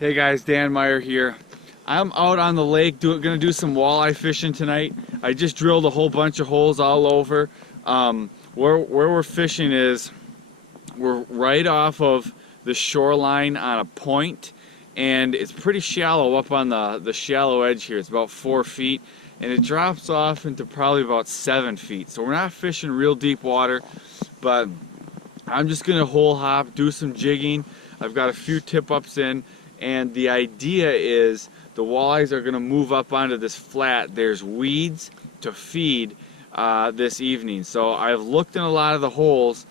Hey guys, Dan Meyer here. I'm out on the lake gonna do some walleye fishing tonight. I just drilled a whole bunch of holes all over. Where we're fishing is we're right off of the shoreline on a point, and it's pretty shallow up on the shallow edge here. It's about 4 feet, and it drops off into probably about 7 feet. So we're not fishing real deep water, but I'm just gonna hole hop, do some jigging. I've got a few tip ups in. And the idea is the walleyes are going to move up onto this flat. There's weeds to feed this evening. So I've looked in a lot of the holes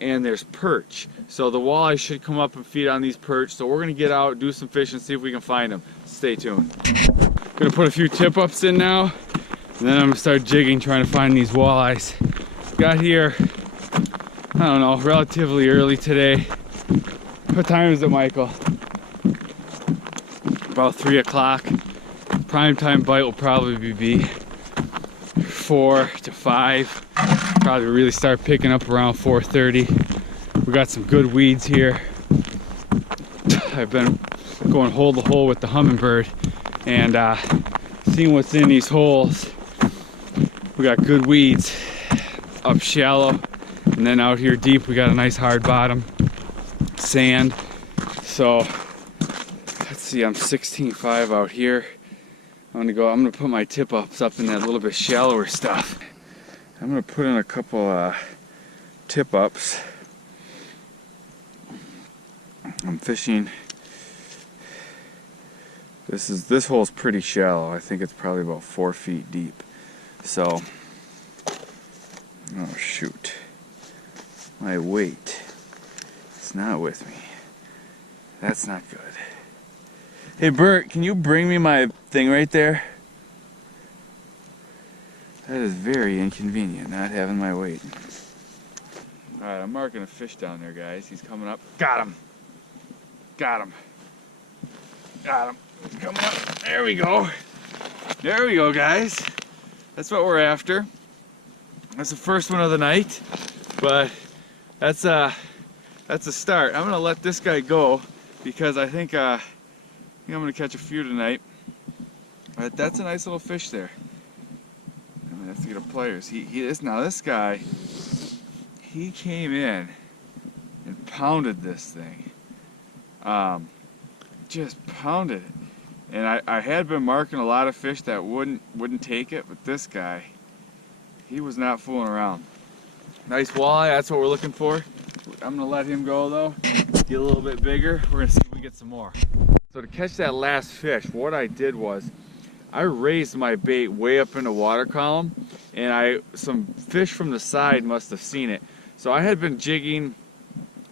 and there's perch. So the walleyes should come up and feed on these perch. So we're going to get out, do some fishing, see if we can find them. Stay tuned. Going to put a few tip ups in now. And then I'm going to start jigging, trying to find these walleyes. Got here, I don't know, relatively early today. What time is it, Michael? About 3 o'clock. Prime time bite will probably be 4 to 5. Probably really start picking up around 4:30. We got some good weeds here. I've been going hole to hole with the hummingbird and seeing what's in these holes. We got good weeds up shallow, and then out here deep we got a nice hard bottom, sand. So see, I'm 16.5 out here. I'm gonna put my tip ups up in that little bit shallower stuff. I'm gonna put in a couple tip ups. I'm fishing. This hole's pretty shallow. I think it's probably about 4 feet deep. So, oh shoot, my weight is not with me. That's not good. Hey Bert, can you bring me my thing right there? That is very inconvenient, not having my weight. Alright, I'm marking a fish down there, guys. He's coming up. Got him! Got him! Got him! He's coming up. There we go! There we go, guys. That's what we're after. That's the first one of the night, but that's a start. I'm gonna let this guy go because I think I'm gonna catch a few tonight. But that's a nice little fish there. I'm gonna have to get a pliers. Now this guy, he came in and pounded this thing. Just pounded it. And I had been marking a lot of fish that wouldn't take it, but this guy, he was not fooling around. Nice walleye, that's what we're looking for. I'm gonna let him go though. Get a little bit bigger. We're gonna see if we get some more. So to catch that last fish, what I did was I raised my bait way up in the water column, and some fish from the side must have seen it. So I had been jigging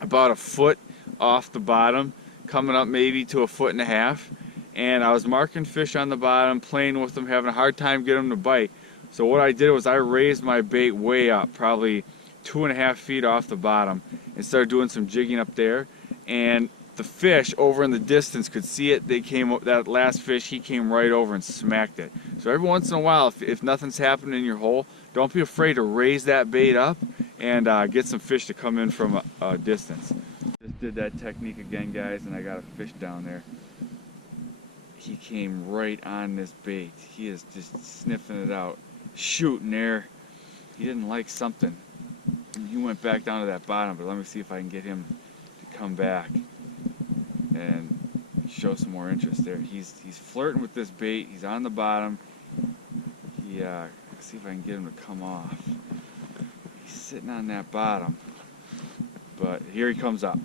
about a foot off the bottom, coming up maybe to 1.5 feet, and I was marking fish on the bottom, playing with them, having a hard time getting them to bite. So what I did was I raised my bait way up, probably 2.5 feet off the bottom, and started doing some jigging up there. And the fish over in the distance could see it. That last fish, he came right over and smacked it. So every once in a while, if nothing's happening in your hole, don't be afraid to raise that bait up and get some fish to come in from a distance. Just did that technique again, guys, and I got a fish down there. He came right on this bait. He is just sniffing it out, shooting there. He didn't like something. He went back down to that bottom, but let me see if I can get him to come back and show some more interest there. He's flirting with this bait. He's on the bottom. Let's see if I can get him to come off. He's sitting on that bottom, but here he comes up.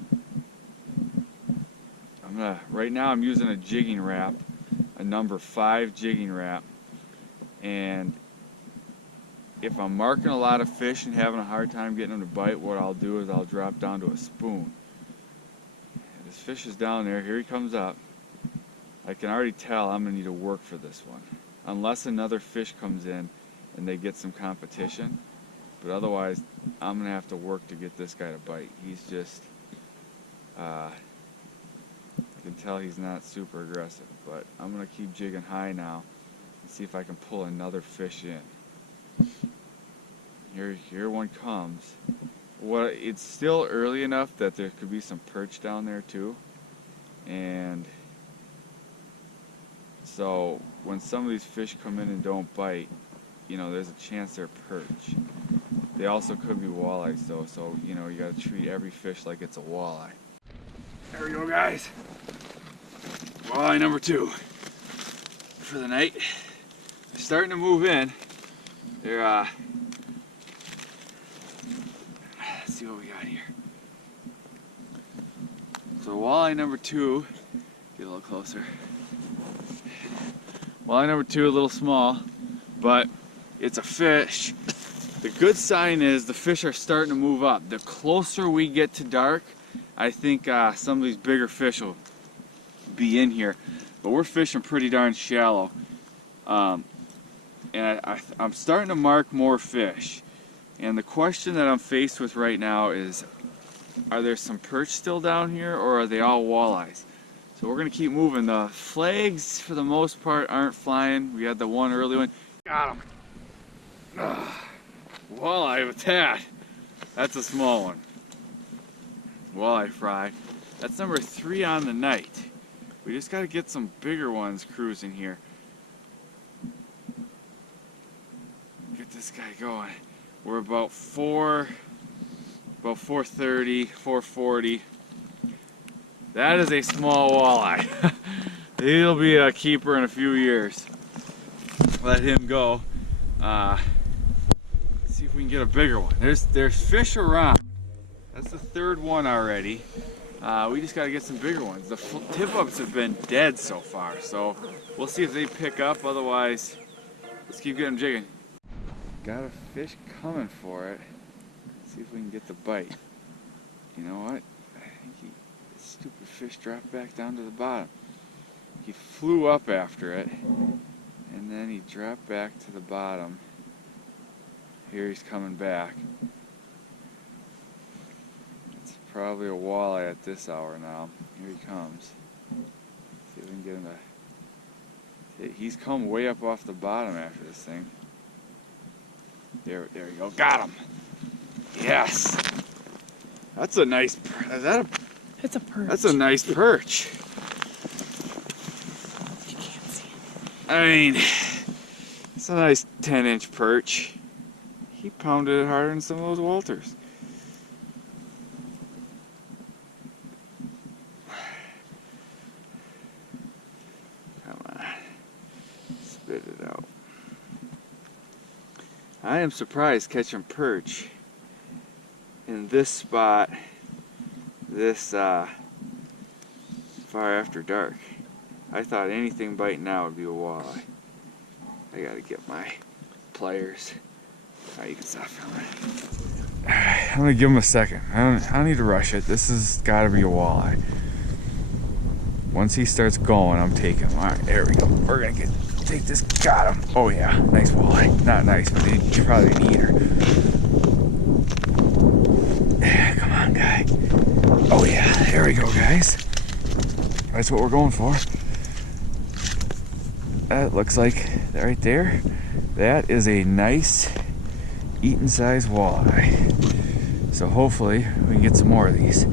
Right now I'm using a jigging wrap, a number 5 jigging wrap, and if I'm marking a lot of fish and having a hard time getting them to bite, what I'll do is I'll drop down to a spoon. This fish is down there. Here he comes up. I can already tell I'm going to need to work for this one. Unless another fish comes in and they get some competition. But otherwise, I'm going to have to work to get this guy to bite. He's just, I can tell he's not super aggressive. But I'm going to keep jigging high now and see if I can pull another fish in. Here one comes. It's still early enough that there could be some perch down there too, and So when some of these fish come in and don't bite, you know, there's a chance they're perch. They also could be walleyes though, so you know, you gotta treat every fish like it's a walleye. There we go, guys. Walleye number 2 for the night. They're starting to move in. They're let's see what we got here. So walleye number 2, get a little closer. Walleye number 2, a little small, but it's a fish. The good sign is the fish are starting to move up. The closer we get to dark, I think some of these bigger fish will be in here. But we're fishing pretty darn shallow. And I'm starting to mark more fish. And the question that I'm faced with right now is, are there some perch still down here, or are they all walleyes? So we're gonna keep moving. The flags, for the most part, aren't flying. We had the one early one. Got him. Walleye with that. That's a small one. Walleye fry. That's number 3 on the night. We just got to get some bigger ones cruising here. Get this guy going. We're about 430, 440. That is a small walleye. He'll be a keeper in a few years. Let him go. See if we can get a bigger one. There's fish around. That's the 3rd one already. We just got to get some bigger ones. The tip-ups have been dead so far, so we'll see if they pick up. Otherwise, let's keep getting them jigging. Got a fish coming for it. Let's see if we can get the bite. You know what? I think this stupid fish dropped back down to the bottom. He flew up after it, and then he dropped back to the bottom. Here he's coming back. It's probably a walleye at this hour now. Here he comes. See if we can get him to... He's come way up off the bottom after this thing. There you go. Got him. Yes. That's a nice... Is that a... It's a perch. That's a nice perch. You can't see it. I mean, it's a nice 10-inch perch. He pounded it harder than some of those Walters. Come on. Spit it out. I am surprised catching perch in this spot this far after dark. I thought anything biting now would be a walleye. I gotta get my pliers. Alright, you can stop filming. Alright, I'm gonna give him a second. I don't need to rush it. This has gotta be a walleye. Once he starts going, I'm taking him. Alright, there we go. We're gonna take this. Got him. Oh yeah, nice walleye. Not nice, but he's probably an eater. Yeah, come on, guy. Oh yeah, there we go, guys. That's what we're going for. That looks like, right there, that is a nice eating size walleye. So hopefully we can get some more of these.